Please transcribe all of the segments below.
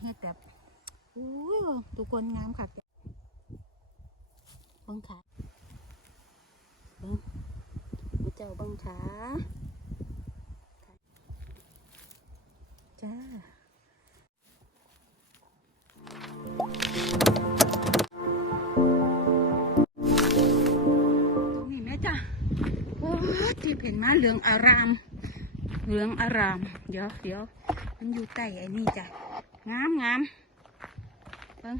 เฮ็ดแบบโอ้ยทุกคนงามค่ะเบิ้งขาเบิ้งเจ้าเบิ้งขาจ้านี่แม่จ้ะโอ้ที่เห็นมาเหลืองอาราม เหลืองอาราม เดี๋ยวเดี๋ยวมันอยู่ใต้ไอ้นี่จ้ะ งามงามเบิ้ง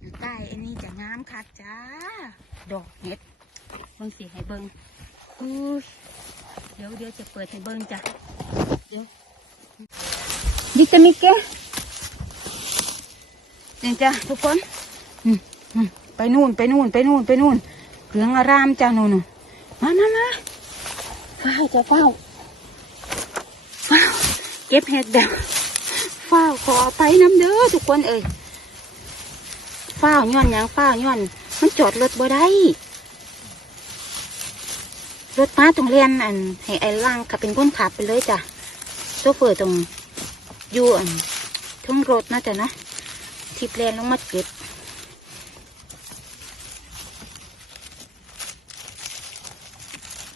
อยู่ใต้อ้นี่จะงามคักจ้า ดอกเห็ดเบิ้งสีให้เบิ้งอุ้ยเดี๋ยวเดี๋ยวจะเปิดให้เบิ้งจ้ะเดี๋ยวดิตามิเกะนี่จ้ะทุกคนอืมอืมไปนู่นไปนู่นไปนู่นไปนู่นเหลืองอารามจ้านู่นมามามาเฝ้าจะเฝ้าเฝ้าเก็บเห็ดแบบเฝ้า ขอไปน้ำเด้อทุกคนเอ่ยเฝ้าย้อนยังเฝ้าย้อน มันจอดรถบ่ได้รถม้าตรงเรียนอันให้ไอ้ล่างขับเป็นคนขับไปเลยจ้ะโชเฟอร์ตรงยู่อันทุ่งรถนะจ้ะนะทิปแลนลงมาเก็บ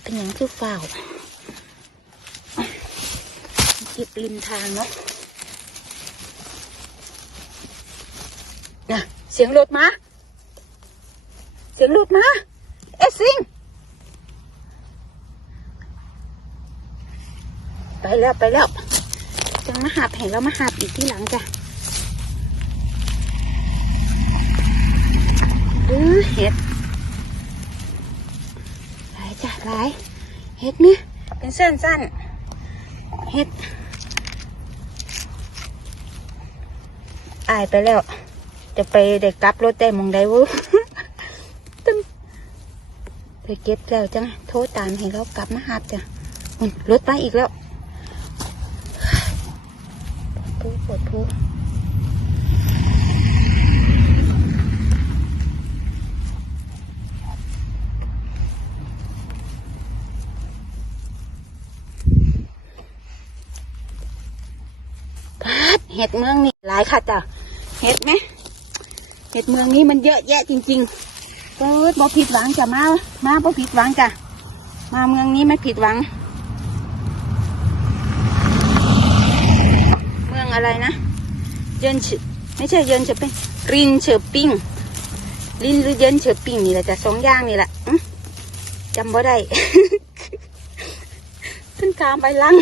เป็นอย่างคือเฝ้าเก็บริมทางเนาะน่ะ เสียงรถมาเสียงรถมาเอสซิงไปแล้วไปแล้วจังมาหาแผงแล้วมาหาอีกที่หลังจ้ะเออเห็ดหลายจ้ะหลายเห็ดเนี่ยเป็นเส้นสั้นเห็ดอายไปแล้ว จะไปได้กลับรถได้มองได้วุตึ้งไปเก็บแล้วจังโทรตามให้เรากลับมาหาจ้ะรถไปอีกแล้วปูปวดปูพัดเห็ดเมืองนี่หลายค่ะจ้ะ เห็ดไหม เห็ดเมืองนี้มันเยอะแยะจริงๆเกิดบ่ผิดหวังจ้ะมา มาบ่ผิดหวังจ้ะ มาเมืองนี้ไม่ผิดหวัง เมืองอะไรนะ เยินเฉไม่ใช่เยินเฉเป็นรินเฉอปิ้งรินหรือเยินเฉอปิ้งนี่แหละจ้ะสองอย่างนี่แหละจำบ่ได้ขึ้นกามไปลัง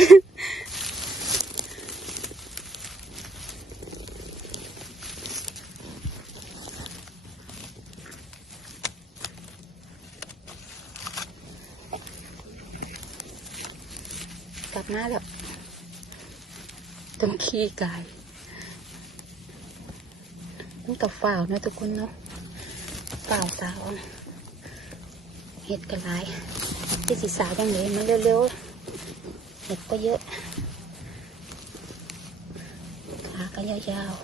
มาแล้วต้องขี้กายมันกับฝ่าวนะทุกคนเนาะฝ่าวสาวเห็ดกันหลายที่สีสาวยังเหลือมาเร็วๆเห็ดก็เยอะขาก็ยาวๆ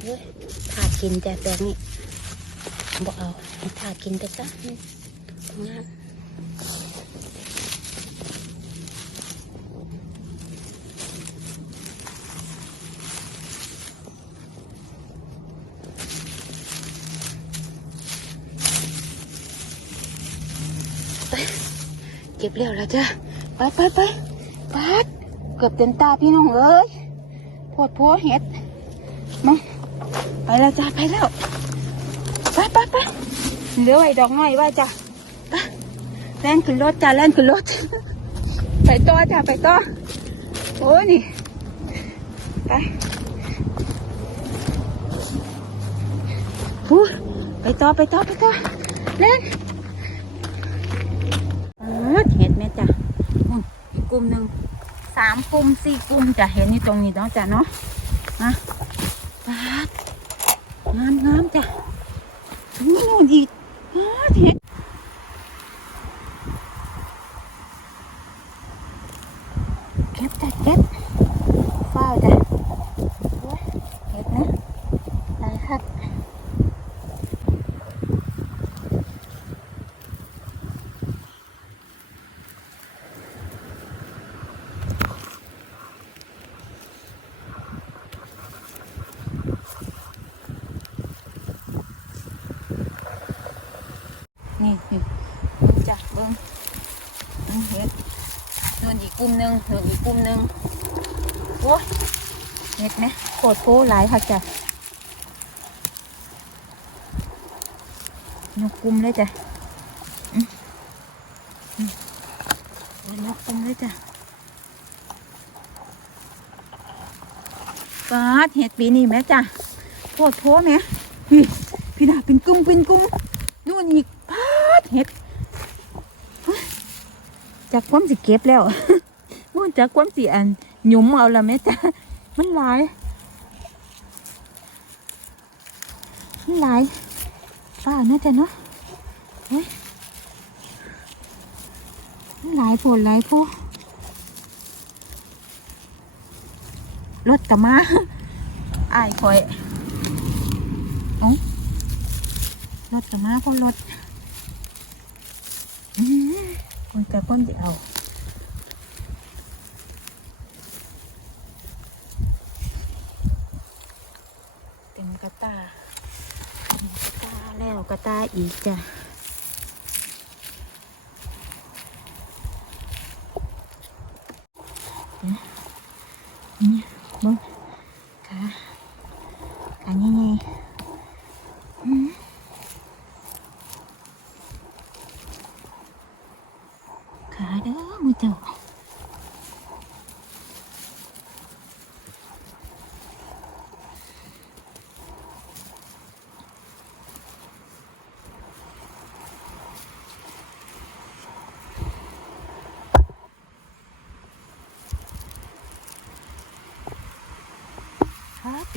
เฮ้ยถากินแต่แบบนี้บอกเอาถากินไปซะงาม บเร็วแล้วจ้ะไปไปไปปัดเกือบเต็มตาพี่น้องเอ้ยปวดพัวเห็ดมาไปแล้วจ้ะไปแล้วไปไปไปเหลือไว้ดอกน้อยว่าจ้ะไปแล่นขึ้นรถจ้ะแล่นขึ้นรถไปต่อจ้ะไปต่อโอ้ยนี่ไปหูไปต่อไปต่อไปต่อเล่น เออเห็ดแม่จ้ะอีกกลุ่มหนึ่งสามกลุ่มสี่กลุ่มจะเห็นนี่ตรงนี้เนาะจ้ะเนาะนะปาดงามงามจ้ะนี่นู่นอีกปาดเห็ดเก็บจ้ะเก็บเฝ้าจ้ะโอ้ยเห็ดนะหลายคัก นนอีกก ลุ่มหนึ่งนนอีกกลุ่มหนึ่งโอ้เห็ดไหมโคตรโพหลายค่ะจ้ะนกกลุ่มเลยจ้ะยนกกลุ่มเลยจ้ะปาดเห็ดปีนี้แม่จ้ะโคตรโพแม่พี่พี่น่ะเป็นกุ้งเป็นกุ้งนู่นอีกปาดเห็ดจากความสิเก็บแล้ว จากความสิอันหยุมเอาละแม่จ้ะมันหลายมันหลายป้าน่าจะเนาะเฮ้ยมันหลายผลหลายผู้รถกลับมาอายคอยอ้ารถกลับมาเพราะรถอืมคนจะก้นจะเอาเต็มกระตาเต็มกระตาแล้วกระ ตาอีกจ้ะนี่ยนี่เบิ้งขาขาใหญ่ๆขาเด้อมือเจ้า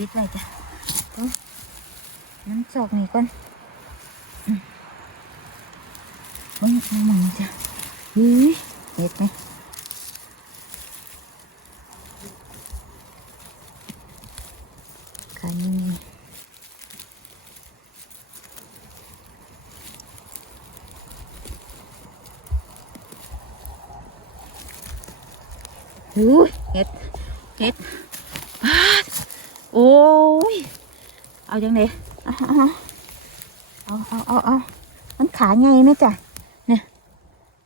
ปิดไว้จ้ะน้ำจอกนี่ก่อนเบิ้งเอาหมองจ้ะอุ้ยเห็ดไหมขานี่อุ้ยเห็ดเห็ด โอ้ย เอาจังเลยเอาเอาเอาเอาเอามันขาใหญ่ไหมจ๊ะเนี่ย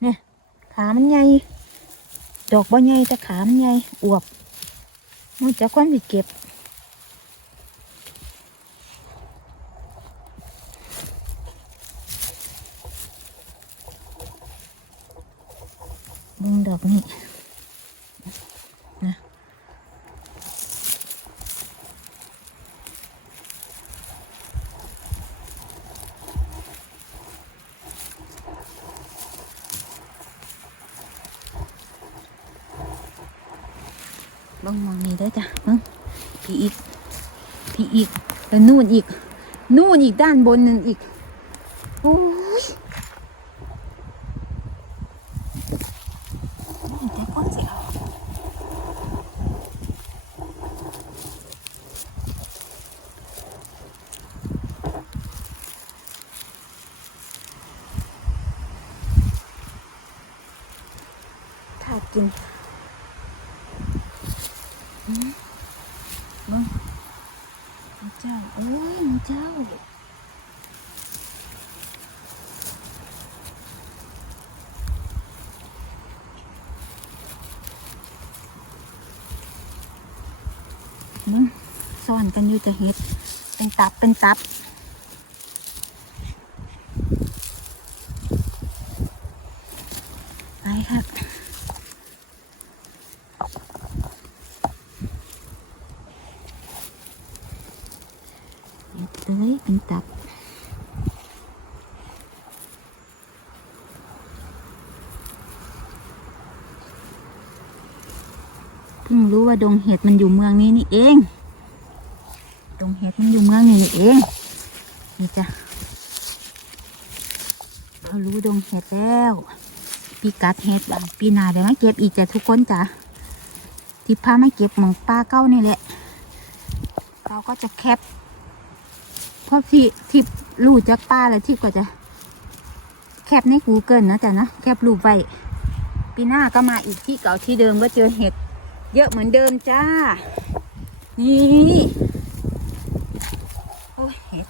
เนี่ย ขามันใหญ่ ดอกบ่ใหญ่แต่ขามันใหญ่อวบมันจะควันสิเก็บ เบึงดอกนี่นะเบังมองนี่ได้อจ้ะเบังพี่อีก พี่อีก แล้วนู่นอีก นู่นอีกด้านบนนึงอีก โอ้ยแต่ก้อนสิเอาถ้ากินอืมเบิ้งพระเจ้า โอ้ยเจ้า ซ่อนกันอยู่จะเห็ด เป็นตับเป็นตับ ไปครับ เฮ็ดเลยเป็นตับเพิ่งรู้ว่าดงเห็ดมันอยู่เมืองนี้นี่เอง ดงเห็ดมันอยู่เมืองนี้นี่เอง นี่จ้ะเรารู้ดงเห็ดแล้วปีกัดเห็ดบางปีนาเดี๋ยวมาเก็บอีกจ้ะทุกคนจ้ะที่พามาเก็บหมองป้าเก้านี่แหละ เราก็จะแคป เพราะที่ที่รู้จากป้าแล้วที่ก็จะ แคปใน Google นะจ๊ะนะแคปรูปไว้ปีหน้าก็มาอีกที่เก่าที่เดิมก็เจอเห็ด เยอะเหมือนเดิมจ้า นี่โอ้เห็ด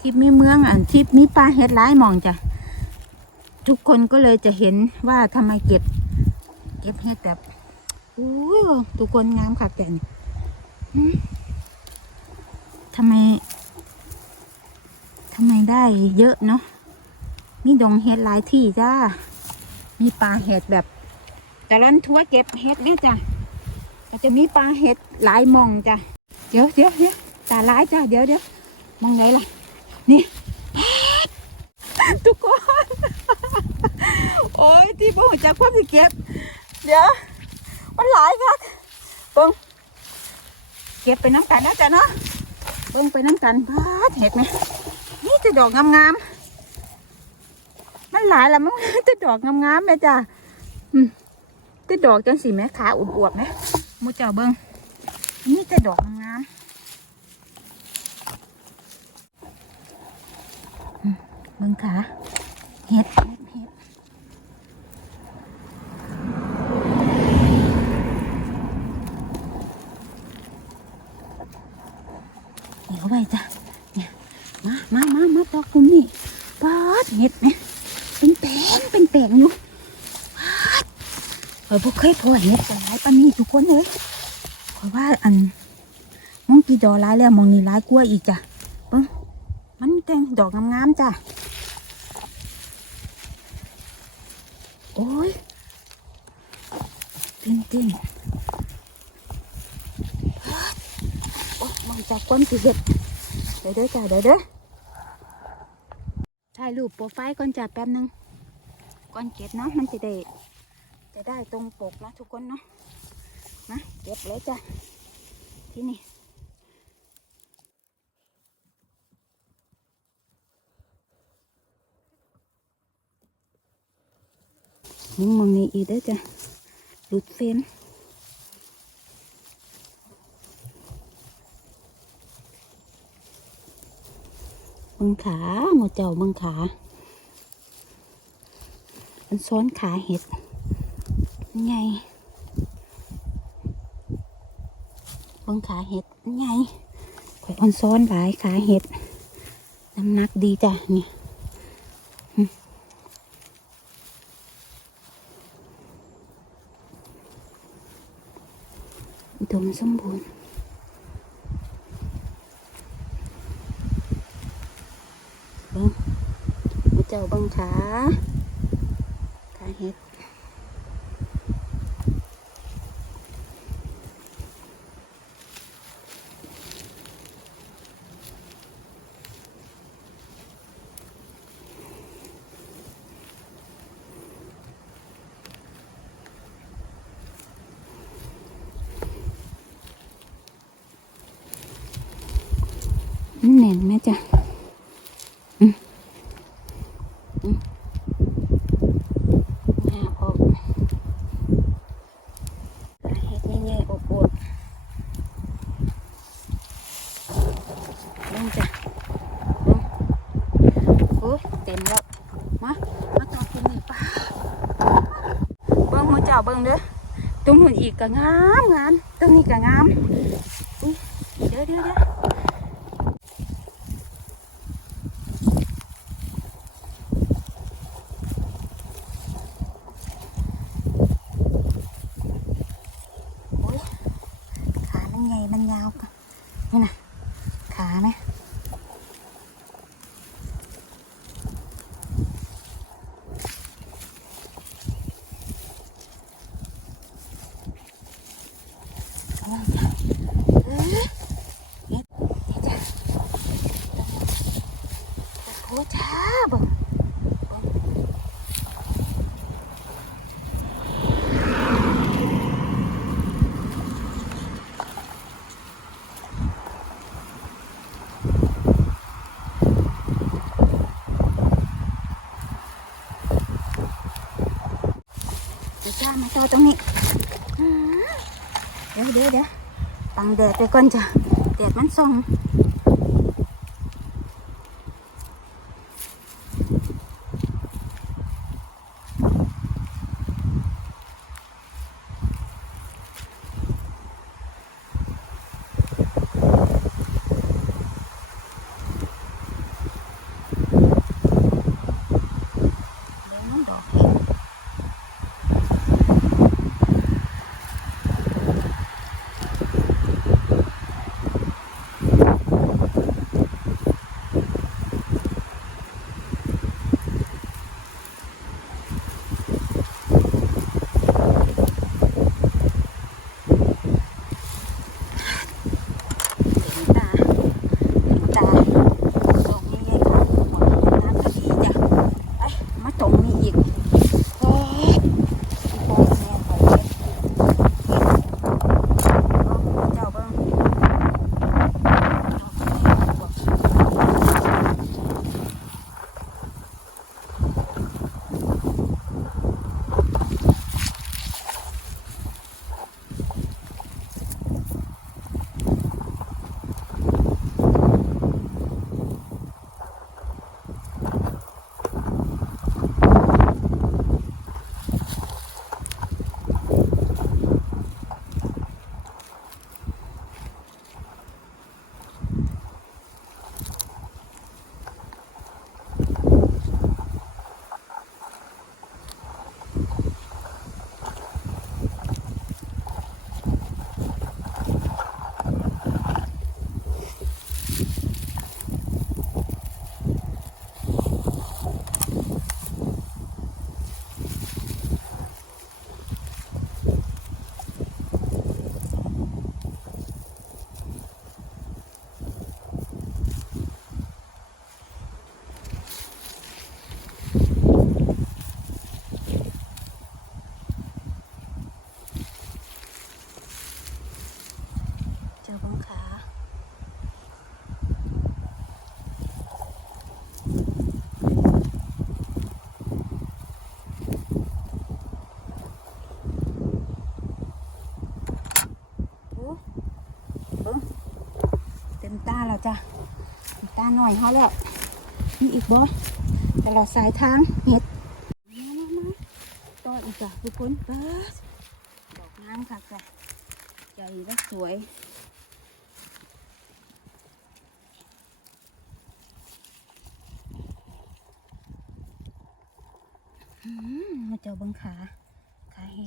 ทิพมีเมืองอันทิพมีปลาเห็ดหลายมองจ้ะ ทุกคนก็เลยจะเห็นว่าทำไมเก็บ เก็บเห็ดแบบอู้ยทุกคนงามค่ะแกนหืมทำไมทำไมได้เยอะเนาะมีดงเห็ดหลายที่จ้า มีปลาเห็ดแบบจะร่อนทั่วเก็บเห็ดเนี่ยจ้ะก็จะมีปลาเห็ดหลายหมองจ้ะ เดี๋ยวเดี๋ยวเดี๋ยวตาหลายจ้ะเดี๋ยวเดี๋ยวมองไหนล่ะ นี่ทุกคน โอ้ยที่บ่งจากความสิเก็บ เดี๋ยว มันหลายครับเบิ้งเก็บไปน้ำกันนะจ๊ะเนาะเบิ้งไปน้ำกันพาดเห็ดไหมนี่จะดอกงามๆมันหลายล้วมันจะดอกงามๆไหมจ้ะจะดอกจังสีแม่ขาอวบๆไหมมูเจ้าเบิ้งนี่จะดอกงามๆอืมเบิ้งขาเห็ดเห็ดเห็ด เดี๋ยวไปจ้ะเนี่ยมามามามาปอกกลุ่มนี่ปาดเห็ดเนี่ยเป็นแปลงเป็นแปลงอยู่ปาดเออพวกเคยพอเห็ดแต่หลายปานนี้ทุกคนเลยเพราะว่าอันมองกี่ดอกหลายแล้วมองนี่หลายกล้วยอีกจ้ะเบิ้งมันแต่งดอกงามๆจ้ะโอ้ยเต้นเต้นโอ๊ยมองจากก้นสิเห็ดเดี๋ยวเด้อจ้าเดี๋ยวเด้อถ่ายรูปโปรไฟล์ก่อนจ้าแป๊บนึงก่อนเก็บเนาะมันจะได้ จะได้ตรงปกนะทุกคนเนาะนะเก็บเลยจ้ะที่นี่มึงมองนี่อีกเด้อจ้ะหลุดเฟรมเบังขาหมดเจ้าเบังขา มันซ้อนขาเห็ด ไงเบังขาเห็ดไงข่อยอ่อนซ้อนหลายขาเห็ดน้ำหนักดีจ้ะนี่ดมสมบูรณ์เบิ้งมาเจ้าเบิ้งขาขาเห็ดมันแน่นไหมจ๊ะ หาออกหาเห็ดใหญ่ๆอบอวบลงจ้ะลงโอ้ยเต็มแล้ว มา มาต่อกินนี่ป้าเบิ้งหัวเจ้าเบิ้งเด้อตรงหุ่นอีกก็งามงามตรงนี้ก็งามอุ๊ยเดี๋ยวเดี๋ยวเดี๋ยวโอ้ยขามันใหญ่มันยาวกันนี่นะขาไหม เอ้ยนี่นี่จ้ะโอ้จ้าบ่เดี๋ยวจ้า มาต่อตรงนี้เดี๋ยวเดี๋ยวเดี๋ยวตังแดดไปก่อนจ้ะแดดมันส่อง ตาหน่อยเขาแล้วมีอีกบ่ตลอดสายทางเห็ดมามามาต่ออีกจ้ะทุกคนเบิดดอกน้ำค่ะจ้ะใหญ่และสวยอืมมาเจอบังขาขาเห็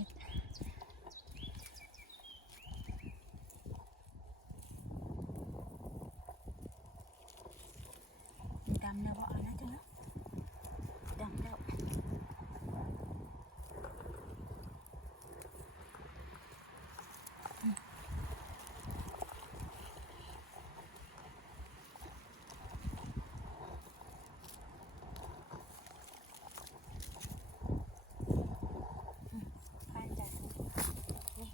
ดำแล้วเอานะจ๊ะเนาะดำแล้วอืมผ่านจ้ะนี่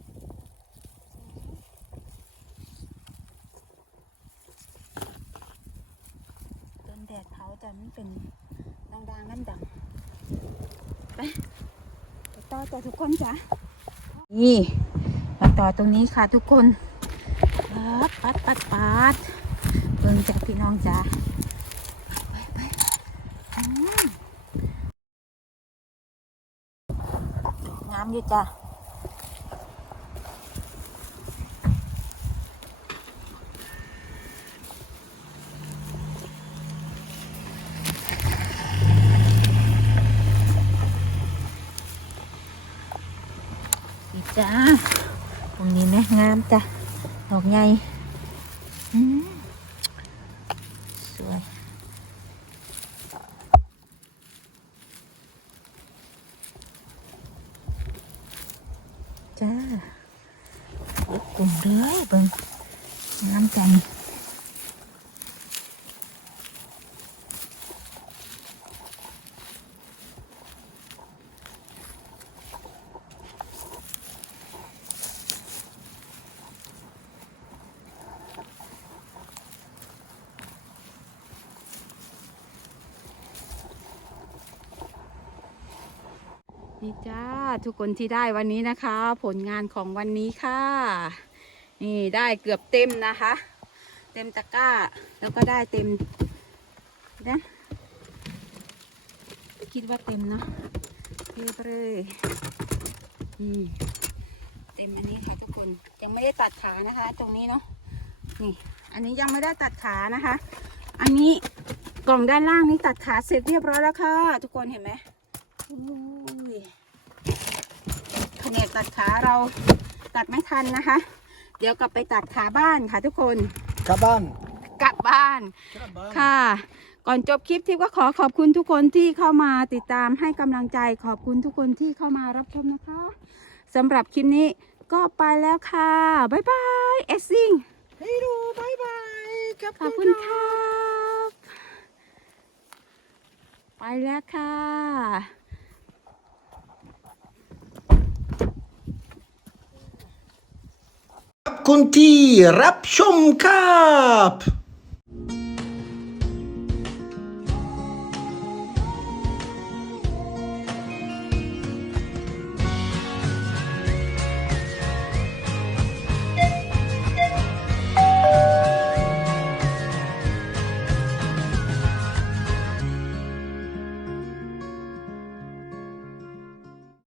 โดนแดดเผาแต่มันเป็นด่างๆน้ำดำไปไปต่อจ้ะทุกคนจ้ะนี่มาต่อตรงนี้ค่ะทุกคนปัดปัดปัดปัดเบิ่งจากพี่น้องจ้ะไปไปงามอยู่จ้ะ อีกจ้าตรงนี้นะงามจ้ะดอกใหญ่สวยจ้ากลุ่มเลยเบิ่งงามจังนี่จ้า ทุกคนที่ได้วันนี้นะคะ ผลงานของวันนี้ค่ะ นี่ได้เกือบเต็มนะคะ เต็มตะกร้า แล้วก็ได้เต็มนะคิดว่าเต็มเนาะเรียบเลยอืมเต็มอันนี้ค่ะทุกคนยังไม่ได้ตัดขานะคะ ตรงนี้เนาะนี่ อันนี้ยังไม่ได้ตัดขานะคะ อันนี้กล่องด้านล่างนี้ตัดขาเสร็จเรียบร้อยแล้วค่ะ ทุกคนเห็นไหม ตัดขาเราตัดไม่ทันนะคะ เดี๋ยวกลับไปตัดขาบ้านค่ะทุกคนกลับบ้านกลับบ้านกลับบ้านค่ะ ก่อนจบคลิปทิพย์ก็ขอขอบคุณทุกคนที่เข้ามาติดตามให้กำลังใจขอบคุณทุกคนที่เข้ามารับชมนะคะสำหรับคลิปนี้ก็ไปแล้วค่ะบ๊ายบายเอสซิงให้ดูบายบายกลับขอบคุณครับ ไปแล้วค่ะ ขอบ คุณที่รับชมครับ